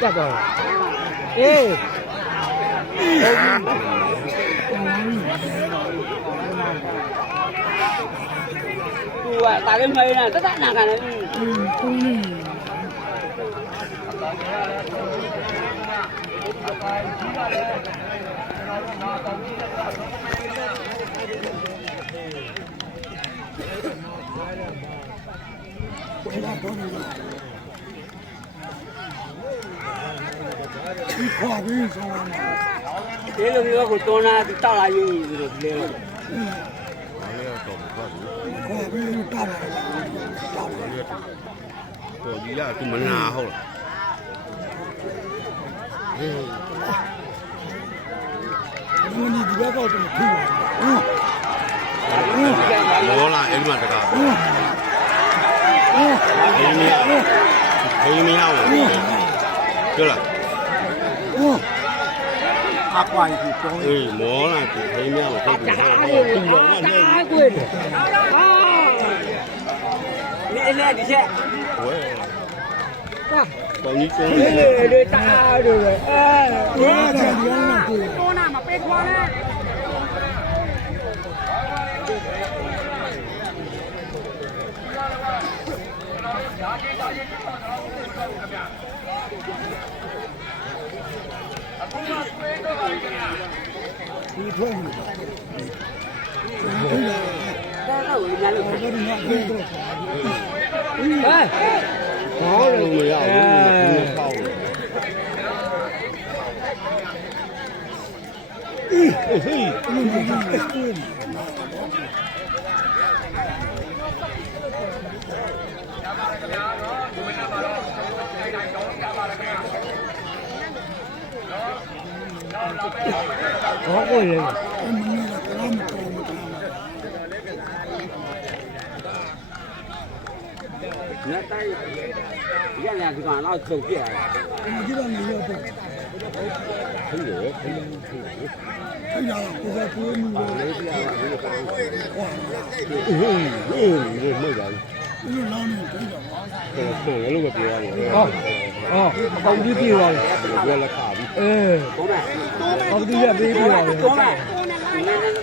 တက်သွားအေးသူကတာလည်းမရနဲ့တတနာကလည်းဒီခွာပြီးဆုံးအောင်ဒီလိုမျိုးကိုတောနာတောက်လာယူလို့လေခွာပြီးတောက်လာတော်ကြီးကသူမနာဟုတ်လားဒီနေ့ဒီဘက်ကတော့ထိပါမောလာအဲ့မှာတကားဟင်းမရဟုတ်လားအကွာကြီးပြောအေးမောလာသူဟင်းမရလို့သိတယ်ဒီလိုကလည်းကွေးတယ်နေဒီချက်ဝဲတော်ကြီးကျင်းလေတာတို့ပဲဝါးတယ်ဒီအောင်ကိုတောနာမပိတ်ခွာနဲ့ဒီထွန်းဒါတော့ဝင်လာလို့ဘာလို့ညပြေးတော့ဟဲ့ဟောလို့မရဘူးပေါ့အေးဟေးလူကြီးကိုဘောကိုလေအမင်းကဘာမှမတော်ဘူး那带人家这个老走别了，我知道你要不可以哎呀我在不你哇没人你老你真的我那个别了好几地了，我来看好几也没地了，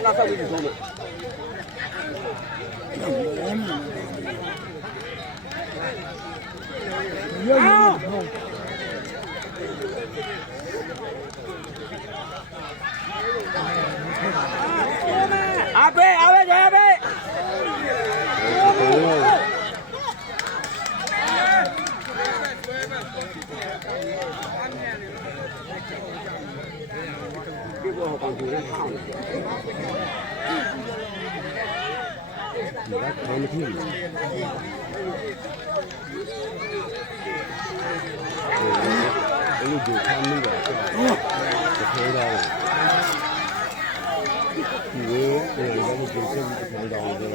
那稍微就中了。阿贝，阿贝，阿贝。这个我刚才在看了。你来看没听？我就看那个，就看到了。以为我们就是看到这个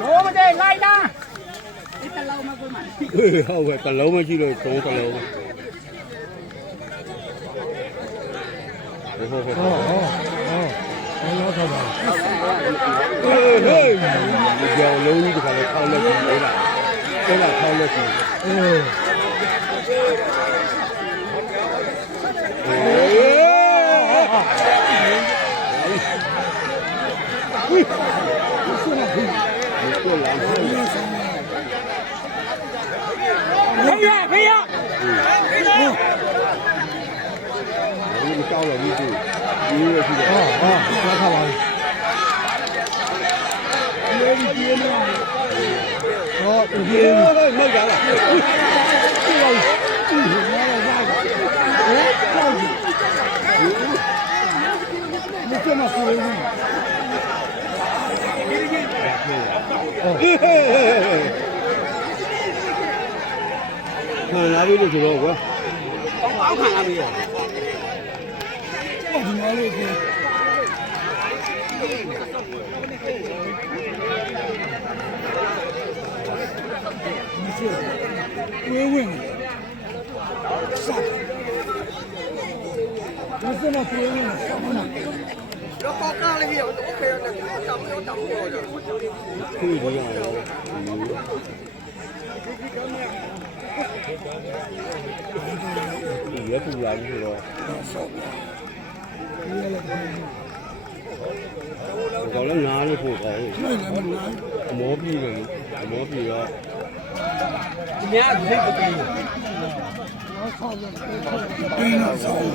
我们这来的。你ตะเรามากูมันဟုတ်ပဲတလုံးမရှိလို့သုံးတလုံးဟောရောက်တော့ပါဟေးဒီကြောင်လုံးကြီးတခါလဲထောက်လက်ပြီးအဲ့ဒါထောက်လက်ပြီး可以啊你到了你就你也去的来看吧没干了你这么说看哪里的时候我好看哪里我的妈嘞你是问问啥我这么多问什么呢有高干的有，OK 的，有涨有涨有的。可以这样ရက်တူလာပြီဆိုတော့ကောင်းလည်းနားလို့ပို့ကောင်းလို့အမောပြေတယ်အမောပြေတော့ ဒီများဒိတ်ပကင်း တင်းတော့ဆောင်း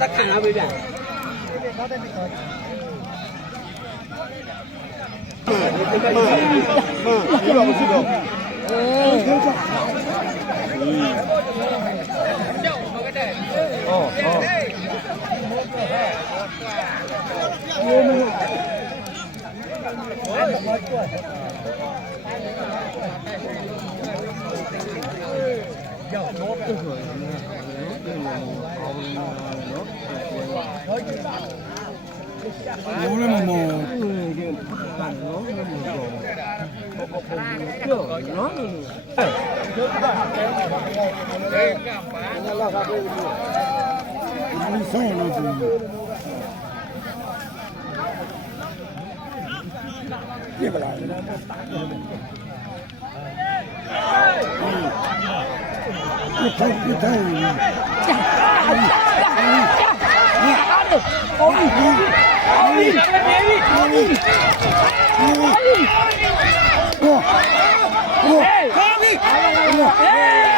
တခါနာပေးပြန် ဒီတော့မရှိတော့ ဘိုးလည်းမမော ဒီဆောင်လို့ဒီပြပလာတယ်ပြထိုင်ပြထိုင်ဟေး